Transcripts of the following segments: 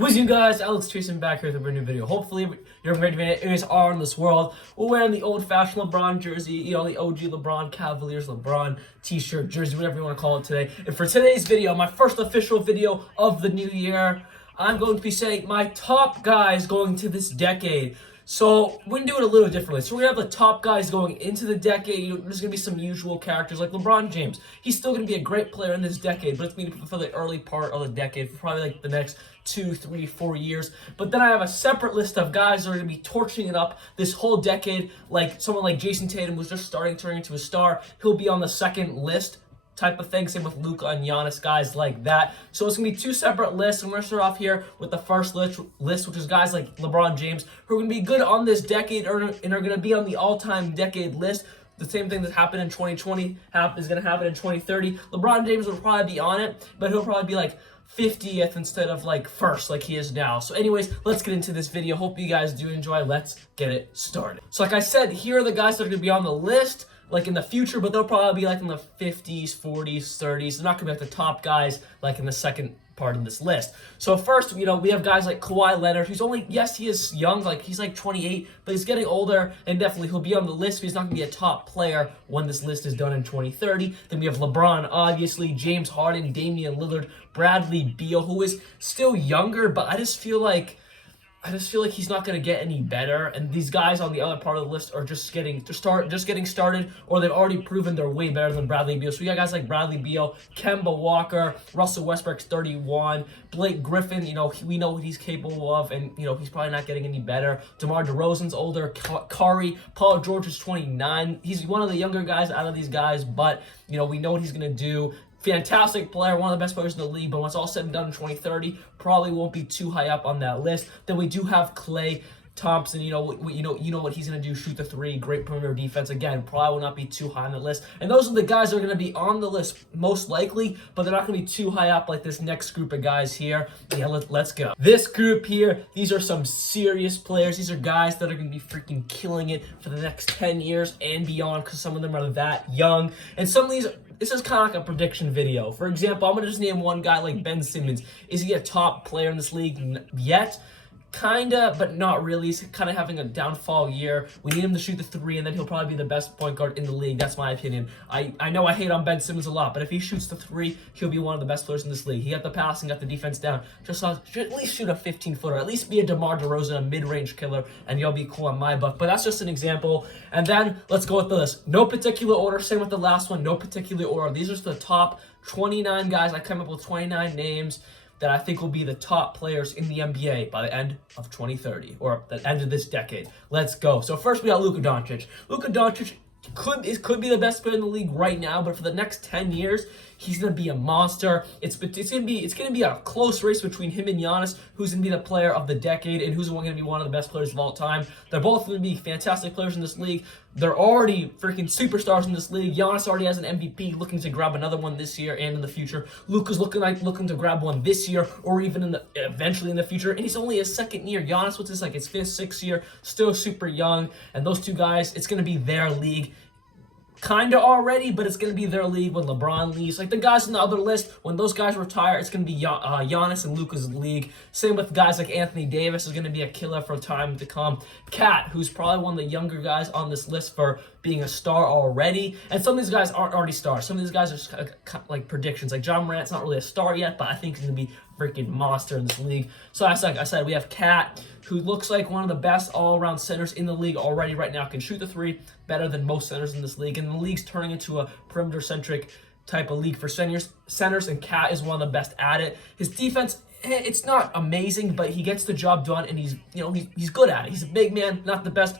What's up, guys? Alex Chasen back here with a brand new video. Hopefully, you're ready to areas are in this world. We're wearing the old-fashioned LeBron jersey, the OG LeBron Cavaliers LeBron t-shirt, jersey, whatever you want to call it today. And for today's video, my first official video of the new year, I'm going to be saying my top guys going to this decade. So we're going to do it a little differently. So we're going to have the top guys going into the decade. There's going to be some usual characters like LeBron James. He's still going to be a great player in this decade, but it's going to be for the early part of the decade, for probably like the next 2, 3, 4 years. But then I have a separate list of guys that are going to be torching it up this whole decade, like someone like Jason Tatum, who's just starting to turn into a star. He'll be on the second list type of thing. Same with Luka and Giannis, guys like that. So it's going to be two separate lists. I'm going to start off here with the first list, which is guys like LeBron James, who are going to be good on this decade and are going to be on the all-time decade list. The same thing that happened in 2020 is going to happen in 2030. LeBron James will probably be on it, but he'll probably be like 50th instead of like first like he is now. So anyways, let's get into this video. Hope you guys do enjoy. Let's get it started. So like I said, here are the guys that are going to be on the list like in the future, but they'll probably be like in the 50s, 40s, 30s. They're not going to be like the top guys like in the second part of this list. So first, we have guys like Kawhi Leonard, who's only, yes, he is young, like he's like 28, but he's getting older, and definitely he'll be on the list, but he's not going to be a top player when this list is done in 2030. Then we have LeBron, obviously, James Harden, Damian Lillard, Bradley Beal, who is still younger, but I just feel like he's not going to get any better, and these guys on the other part of the list are just getting started, or they've already proven they're way better than Bradley Beal. So we got guys like Bradley Beal, Kemba Walker, Russell Westbrook's 31, Blake Griffin, we know what he's capable of, and he's probably not getting any better. DeMar DeRozan's older, Curry, Paul George is 29. He's one of the younger guys out of these guys, but we know what he's going to do. Fantastic player, one of the best players in the league, but when it's all said and done in 2030, probably won't be too high up on that list. Then we do have Klay Thompson, you know what he's going to do, shoot the three, great perimeter defense. Again, probably will not be too high on the list. And those are the guys that are going to be on the list most likely, but they're not going to be too high up like this next group of guys here. Yeah, let's go. This group here, these are some serious players. These are guys that are going to be freaking killing it for the next 10 years and beyond, because some of them are that young. And some of these, this is kind of like a prediction video. For example, I'm going to just name one guy like Ben Simmons. Is he a top player in this league yet? Kinda, but not really. He's kind of having a downfall year. We need him to shoot the three, and then he'll probably be the best point guard in the league. That's my opinion. I know I hate on Ben Simmons a lot, but if he shoots the three, he'll be one of the best players in this league. He got the passing, got the defense down. Just at least shoot a 15-footer. At least be a DeMar DeRozan, a mid-range killer, and you'll be cool on my book. But that's just an example. And then let's go with the list. No particular order. Same with the last one. No particular order. These are just the top 29 guys. I come up with 29 names that I think will be the top players in the NBA by the end of 2030, or the end of this decade. Let's go. So first we got Luka Doncic. Luka Doncic could be the best player in the league right now, but for the next 10 years, he's gonna be a monster. It's gonna be a close race between him and Giannis, who's gonna be the player of the decade and who's gonna be one of the best players of all time. They're both gonna be fantastic players in this league. They're already freaking superstars in this league. Giannis already has an MVP, looking to grab another one this year and in the future. Luka's looking to grab one this year, or even eventually in the future. And he's only his second year. Giannis, what's this, like his fifth, sixth year, still super young. And those two guys, it's gonna be their league. Kinda already, but it's going to be their league when LeBron leaves. Like the guys on the other list, when those guys retire, it's going to be Giannis and Luka's league. Same with guys like Anthony Davis is going to be a killer for time to come. Cat, who's probably one of the younger guys on this list for being a star already. And some of these guys aren't already stars. Some of these guys are just like predictions. Like John Morant's not really a star yet, but I think he's going to be freaking monster in this league. So like I said, we have Cat, who looks like one of the best all-around centers in the league already right now. Can shoot the three better than most centers in this league. And the league's turning into a perimeter-centric type of league for centers, and Cat is one of the best at it. His defense, it's not amazing, but he gets the job done, and he's good at it. He's a big man, not the best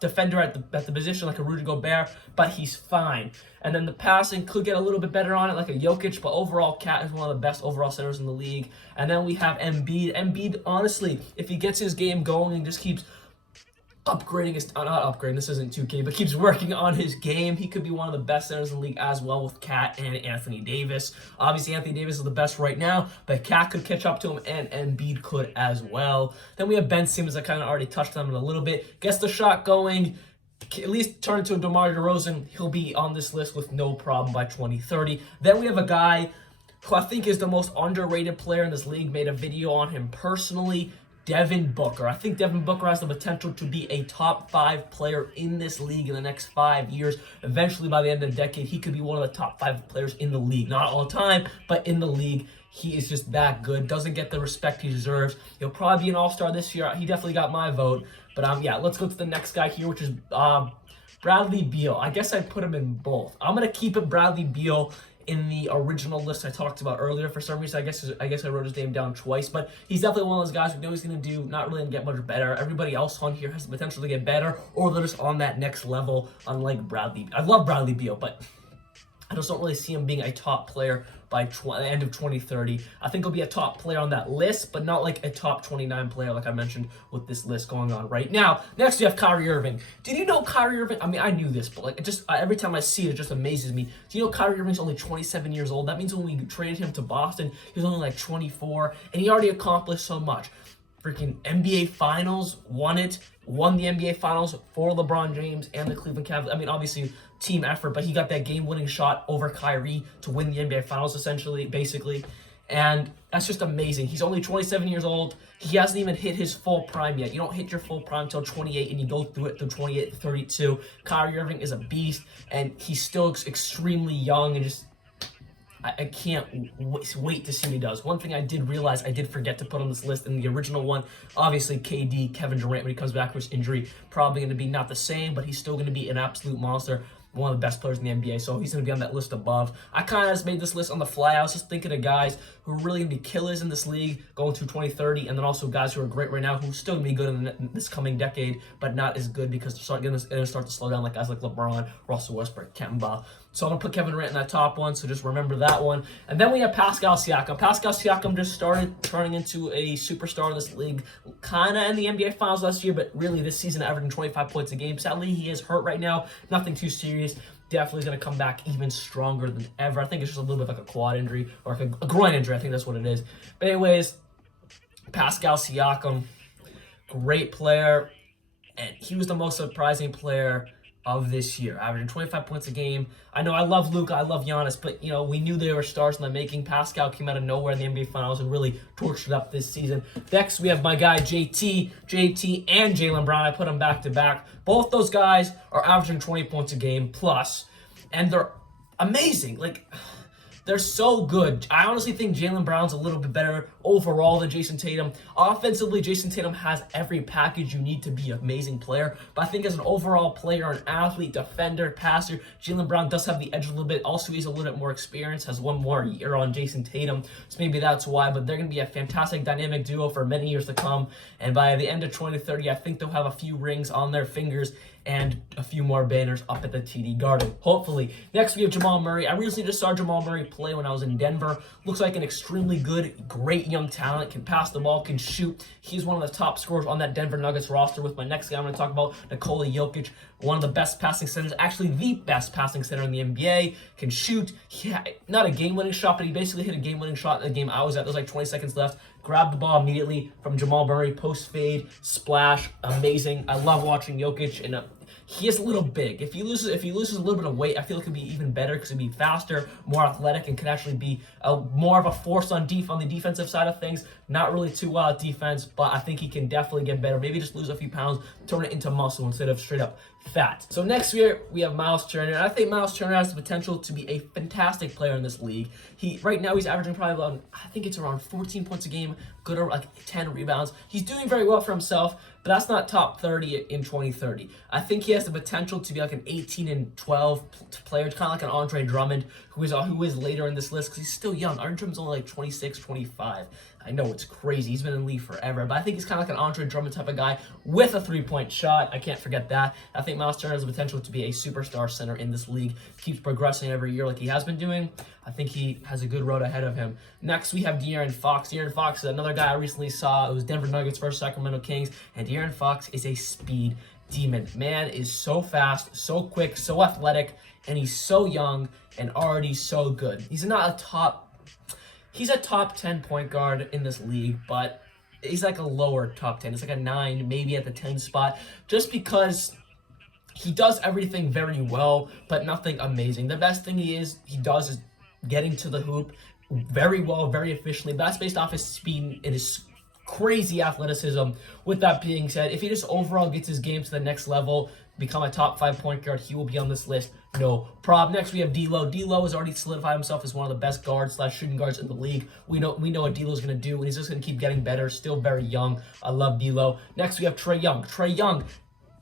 defender at the position like a Rudy Gobert, but he's fine. And then the passing could get a little bit better on it, like a Jokic, but overall, Cat is one of the best overall centers in the league. And then we have Embiid. Embiid, honestly, if he gets his game going and just keeps upgrading not upgrading, this isn't 2K, but keeps working on his game, he could be one of the best centers in the league as well, with Cat and Anthony Davis. Obviously, Anthony Davis is the best right now, but Cat could catch up to him, and Embiid could as well. Then we have Ben Simmons. I kind of already touched on him a little bit. Gets the shot going, at least turn into a DeMar DeRozan. He'll be on this list with no problem by 2030. Then we have a guy who I think is the most underrated player in this league, made a video on him personally. Devin Booker. I think Devin Booker has the potential to be a top 5 player in this league in the next 5 years. Eventually, by the end of the decade, he could be one of the top 5 players in the league. Not all the time, but in the league. He is just that good. Doesn't get the respect he deserves. He'll probably be an all-star this year. He definitely got my vote. But yeah, let's go to the next guy here, which is Bradley Beal. I guess I'd put him in both. I'm going to keep it Bradley Beal in the original list I talked about earlier. For some reason, I guess I wrote his name down twice, but he's definitely one of those guys we know he's going to do, not really going to get much better. Everybody else on here has the potential to get better, or they're just on that next level, unlike Bradley. I love Bradley Beal, but I just don't really see him being a top player by the end of 2030. I think he'll be a top player on that list, but not like a top 29 player like I mentioned with this list going on right now. Next, we have Kyrie Irving. Did you know Kyrie Irving? I mean, I knew this, but like, it just every time I see it, it just amazes me. Do you know Kyrie Irving's only 27 years old? That means when we traded him to Boston, he was only like 24, and he already accomplished so much. Freaking NBA Finals, won the NBA Finals for LeBron James and the Cleveland Cavaliers. I mean, obviously, team effort, but he got that game-winning shot over Kyrie to win the NBA Finals, basically. And that's just amazing. He's only 27 years old. He hasn't even hit his full prime yet. You don't hit your full prime until 28, and you go through it through 28 to 32. Kyrie Irving is a beast, and he's still extremely young, and just I can't wait to see what he does. One thing I did realize I did forget to put on this list in the original one, obviously KD, Kevin Durant, when he comes back from his injury, probably going to be not the same, but he's still going to be an absolute monster. One of the best players in the NBA, so he's going to be on that list above. I kind of just made this list on the fly. I was just thinking of guys who are really going to be killers in this league going to 2030, and then also guys who are great right now who are still going to be good in this coming decade, but not as good because they're going to start to slow down, like guys like LeBron, Russell Westbrook, Kemba. So I'm going to put Kevin Durant in that top one, so just remember that one. And then we have Pascal Siakam. Pascal Siakam just started turning into a superstar in this league, kind of in the NBA Finals last year, but really this season averaging 25 points a game. Sadly, he is hurt right now. Nothing too serious. Definitely going to come back even stronger than ever. I think it's just a little bit like a quad injury or like a groin injury. I think that's what it is. But anyways, Pascal Siakam, great player, and he was the most surprising player of this year, averaging 25 points a game. I know I love Luka, I love Giannis, but we knew they were stars in the making. Pascal came out of nowhere in the NBA Finals and really torched it up this season. Next, we have my guy JT and Jaylen Brown. I put them back to back. Both those guys are averaging 20 points a game plus, and they're amazing. They're so good. I honestly think Jaylen Brown's a little bit better overall than Jason Tatum. Offensively, Jason Tatum has every package you need to be an amazing player. But I think as an overall player, an athlete, defender, passer, Jaylen Brown does have the edge a little bit. Also, he's a little bit more experienced, has one more year on Jason Tatum. So maybe that's why. But they're going to be a fantastic dynamic duo for many years to come. And by the end of 2030, I think they'll have a few rings on their fingers and a few more banners up at the TD Garden, hopefully. Next, we have Jamal Murray. I recently just saw Jamal Murray play when I was in Denver. Looks like an extremely good, great young talent. Can pass the ball, can shoot. He's one of the top scorers on that Denver Nuggets roster. With my next guy, I'm going to talk about Nikola Jokic, one of the best passing centers, actually the best passing center in the NBA. Can shoot. Not a game-winning shot, but he basically hit a game-winning shot in the game I was at. There was like 20 seconds left. Grabbed the ball immediately from Jamal Murray, post fade, splash, amazing. I love watching Jokic, and he is a little big. If he loses a little bit of weight, I feel it could be even better because he'd be faster, more athletic, and could actually be more of a force on the defensive side of things. Not really too well at defense, but I think he can definitely get better. Maybe just lose a few pounds, turn it into muscle instead of straight up fat. So next year we have Miles Turner, and I think Miles Turner has the potential to be a fantastic player in this league. Right now he's averaging probably around 14 points a game, good or like 10 rebounds. He's doing very well for himself, but that's not top 30 in 2030. I think he has the potential to be like an 18 and 12 player, kind of like an Andre Drummond, who is later in this list because he's still young. Andre Drummond's only like 26, 25. I know it's crazy. He's been in the league forever, but I think he's kind of like an Andre Drummond type of guy with a three-point shot. I can't forget that. I think Miles Turner has the potential to be a superstar center in this league. Keeps progressing every year like he has been doing. I think he has a good road ahead of him. Next, we have De'Aaron Fox. De'Aaron Fox is another guy I recently saw. It was Denver Nuggets versus Sacramento Kings, and De'Aaron Fox is a speed demon. Man is so fast, so quick, so athletic, and he's so young and already so good. He's a top 10 point guard in this league, but he's like a lower top 10. It's like a 9, maybe at the 10 spot, just because he does everything very well, but nothing amazing. The best thing he does is getting to the hoop, very well, very efficiently. That's based off his speed and his crazy athleticism. With that being said, if he just overall gets his game to the next level, become a top 5 point guard, he will be on this list. No problem. Next, we have D'Lo. D'Lo has already solidified himself as one of the best guards / shooting guards in the league. We know what D'Lo is going to do, and he's just going to keep getting better. Still very young. I love D'Lo. Next, we have Trae Young. Trae Young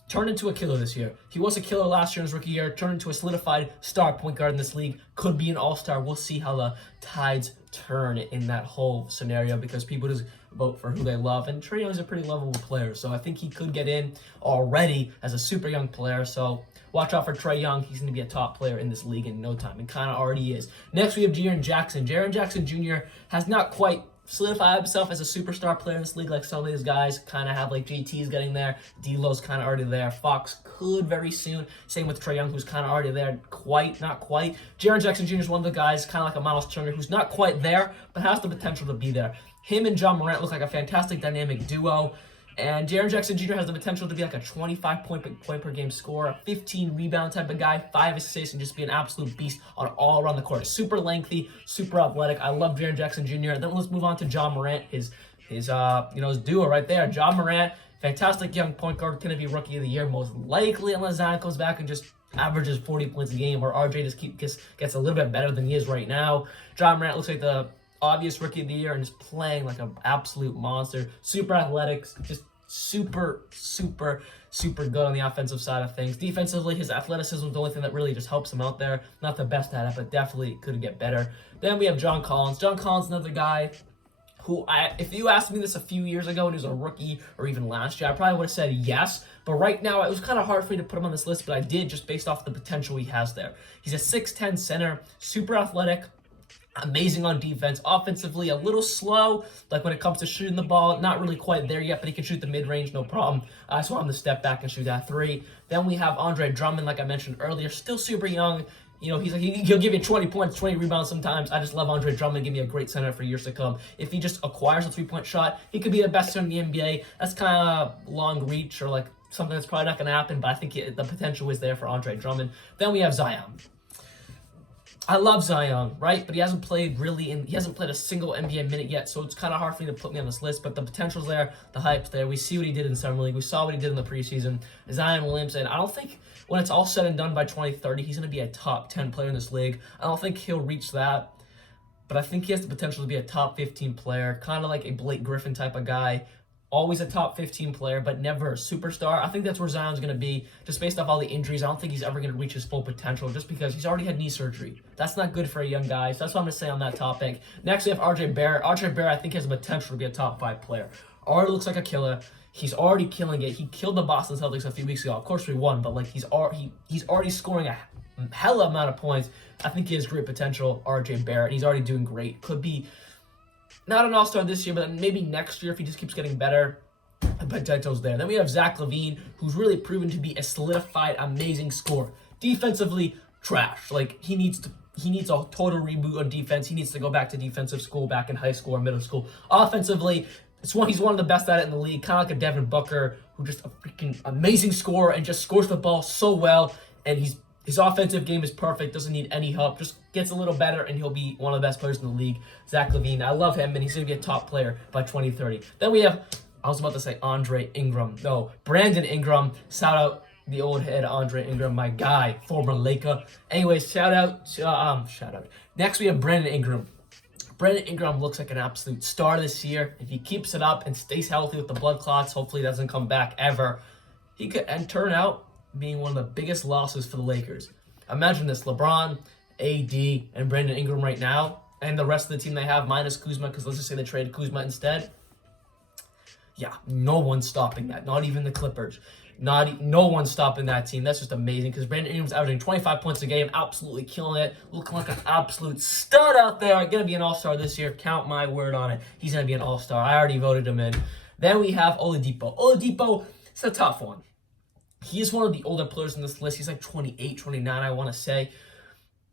turned into a killer this year. He was a killer last year in his rookie year, turned into a solidified star point guard in this league. Could be an all-star. We'll see how the tides turn in that whole scenario because people just vote for who they love. And Trae Young is a pretty lovable player, so I think he could get in already as a super young player. So watch out for Trae Young. He's going to be a top player in this league in no time, and kind of already is. Next, we have Jaren Jackson. Jaren Jackson Jr. has not quite solidify himself as a superstar player in this league like some of these guys kind of have, like JT's getting there, D'Lo's kind of already there, Fox could very soon, same with Trae Young who's kind of already there, not quite. Jaren Jackson Jr. is one of the guys kind of like a Miles Turner who's not quite there but has the potential to be there. Him and John Morant look like a fantastic dynamic duo. And Jaren Jackson Jr. has the potential to be like a 25 point per game scorer, a 15 rebound type of guy, 5 assists, and just be an absolute beast on all around the court. Super lengthy, super athletic. I love Jaren Jackson Jr. And then let's move on to John Morant, his duo right there. John Morant, fantastic young point guard, going to be rookie of the year most likely unless Zion comes back and just averages 40 points a game, or RJ just gets a little bit better than he is right now. John Morant looks like the obvious rookie of the year and just playing like an absolute monster. Super athletic, just super good on the offensive side of things. Defensively, his athleticism is the only thing that really just helps him out there. Not the best at it, but definitely could get better. Then we have John Collins. John Collins, another guy who, if you asked me this a few years ago when he was a rookie or even last year, I probably would have said yes. But right now, it was kind of hard for me to put him on this list, but I did just based off the potential he has there. He's a 6'10 center, super athletic, amazing on defense. Offensively, a little slow, like when it comes to shooting the ball. Not really quite there yet, but he can shoot the mid-range, no problem. I just want him to step back and shoot that 3. Then we have Andre Drummond, like I mentioned earlier, still super young. You know, he'll give you 20 points, 20 rebounds sometimes. I just love Andre Drummond. Give me a great center for years to come. If he just acquires a 3-point shot, he could be the best center in the NBA. That's kind of long reach or like something that's probably not going to happen, but I think the potential is there for Andre Drummond. Then we have Zion. I love Zion, right? But he hasn't played a single NBA minute yet, so it's kind of hard for me to put me on this list, but the potential's there, the hype's there. We see what he did in Summer League. We saw what he did in the preseason. Zion Williamson, I don't think when it's all said and done by 2030, he's going to be a top 10 player in this league. I don't think he'll reach that, but I think he has the potential to be a top 15 player, kind of like a Blake Griffin type of guy. Always a top 15 player, but never a superstar. I think that's where Zion's going to be, just based off all the injuries. I don't think he's ever going to reach his full potential, just because he's already had knee surgery. That's not good for a young guy, so that's what I'm going to say on that topic. Next, we have RJ Barrett. RJ Barrett, I think, has the potential to be a top 5 player. Already looks like a killer. He's already killing it. He killed the Boston Celtics a few weeks ago. Of course, we won, but like he's already scoring a hella amount of points. I think he has great potential, RJ Barrett. He's already doing great. Could be not an all-star this year, but maybe next year if he just keeps getting better. The potential's there. Then we have Zach LaVine, who's really proven to be a solidified, amazing scorer. Defensively, trash. Like he needs a total reboot on defense. He needs to go back to defensive school back in high school or middle school. Offensively, he's one of the best at it in the league, kind of like a Devin Booker, who just a freaking amazing scorer and just scores the ball so well. And his offensive game is perfect, doesn't need any help, just gets a little better, and he'll be one of the best players in the league. Zach LaVine, I love him, and he's going to be a top player by 2030. Then we have, I was about to say Andre Ingram. No, Brandon Ingram. Shout out the old head Andre Ingram, my guy, former Laker. Anyways, shout out. Next, we have Brandon Ingram. Brandon Ingram looks like an absolute star this year. If he keeps it up and stays healthy with the blood clots, hopefully he doesn't come back ever, he could turn out being one of the biggest losses for the Lakers. Imagine this, LeBron, AD, and Brandon Ingram right now, and the rest of the team they have, minus Kuzma, because let's just say they traded Kuzma instead. Yeah, no one's stopping that. Not even the Clippers. No one's stopping that team. That's just amazing, because Brandon Ingram's averaging 25 points a game, absolutely killing it, looking like an absolute stud out there. Going to be an all-star this year. Count my word on it. He's going to be an all-star. I already voted him in. Then we have Oladipo. Oladipo, it's a tough one. He is one of the older players in this list. He's like 28, 29, I want to say.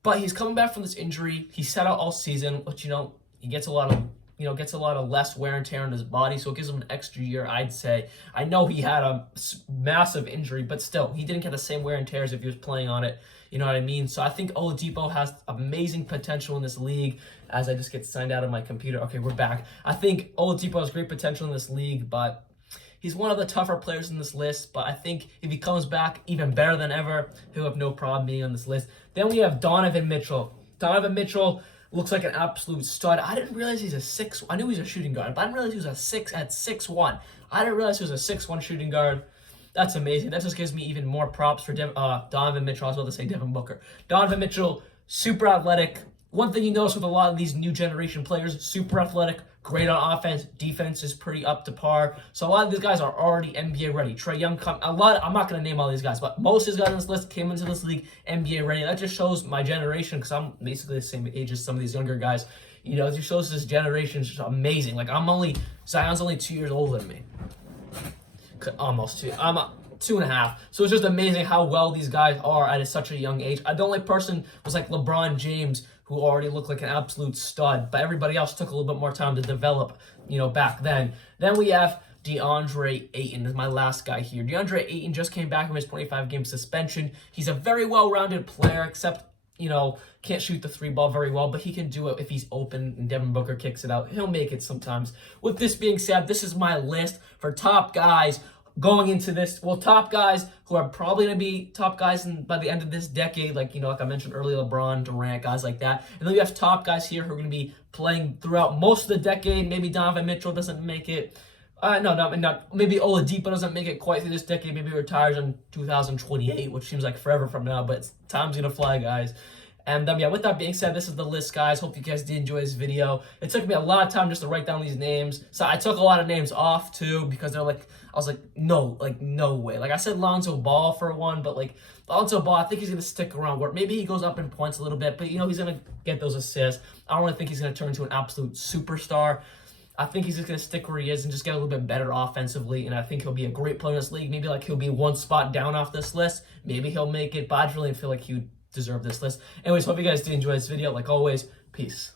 But he's coming back from this injury. He sat out all season, which, he gets a lot of gets a lot of less wear and tear on his body, so it gives him an extra year, I'd say. I know he had a massive injury, but still, he didn't get the same wear and tear as if he was playing on it. You know what I mean? So I think Oladipo has amazing potential in this league. As I just get signed out of my computer. Okay, we're back. I think Oladipo has great potential in this league, but he's one of the tougher players in this list. But I think if he comes back even better than ever, he'll have no problem being on this list. Then we have Donovan Mitchell. Donovan Mitchell looks like an absolute stud. I didn't realize he's a 6. I knew he was a shooting guard, but I didn't realize he was a 6 at 6'1". I didn't realize he was a 6'1" shooting guard. That's amazing. That just gives me even more props for Donovan Mitchell. I was about to say Devin Booker. Donovan Mitchell, super athletic. One thing you notice with a lot of these new generation players, super athletic, great on offense, defense is pretty up to par. So a lot of these guys are already NBA ready. Trae Young, I'm not going to name all these guys, but most of these guys on this list came into this league NBA ready. That just shows my generation, because I'm basically the same age as some of these younger guys. It just shows this generation is just amazing. Like Zion's only 2 years older than me. Almost 2. I'm 2.5. So it's just amazing how well these guys are at such a young age. The only person was like LeBron James, who already looked like an absolute stud, but everybody else took a little bit more time to develop, back then. Then we have DeAndre Ayton is my last guy here. DeAndre Ayton just came back from his 25-game suspension. He's a very well-rounded player, except, can't shoot the 3 ball very well, but he can do it if he's open and Devin Booker kicks it out. He'll make it sometimes. With this being said, this is my list for top guys going into this. Well, top guys who are probably going to be top guys by the end of this decade, like I mentioned earlier, LeBron, Durant, guys like that. And then we have top guys here who are going to be playing throughout most of the decade. Maybe Donovan Mitchell doesn't make it. Maybe Oladipo doesn't make it quite through this decade. Maybe he retires in 2028, which seems like forever from now, but time's going to fly, guys. And with that being said, this is the list, guys. Hope you guys did enjoy this video. It took me a lot of time just to write down these names. So I took a lot of names off, too, because I was like, no way. Like, I said Lonzo Ball for one, but, Lonzo Ball, I think he's going to stick around. Where maybe he goes up in points a little bit, but, he's going to get those assists. I don't really think he's going to turn into an absolute superstar. I think he's just going to stick where he is and just get a little bit better offensively, and I think he'll be a great player in this league. Maybe, he'll be one spot down off this list. Maybe he'll make it, but I just really feel like he would deserve this list. Anyways, hope you guys did enjoy this video. Like always, peace.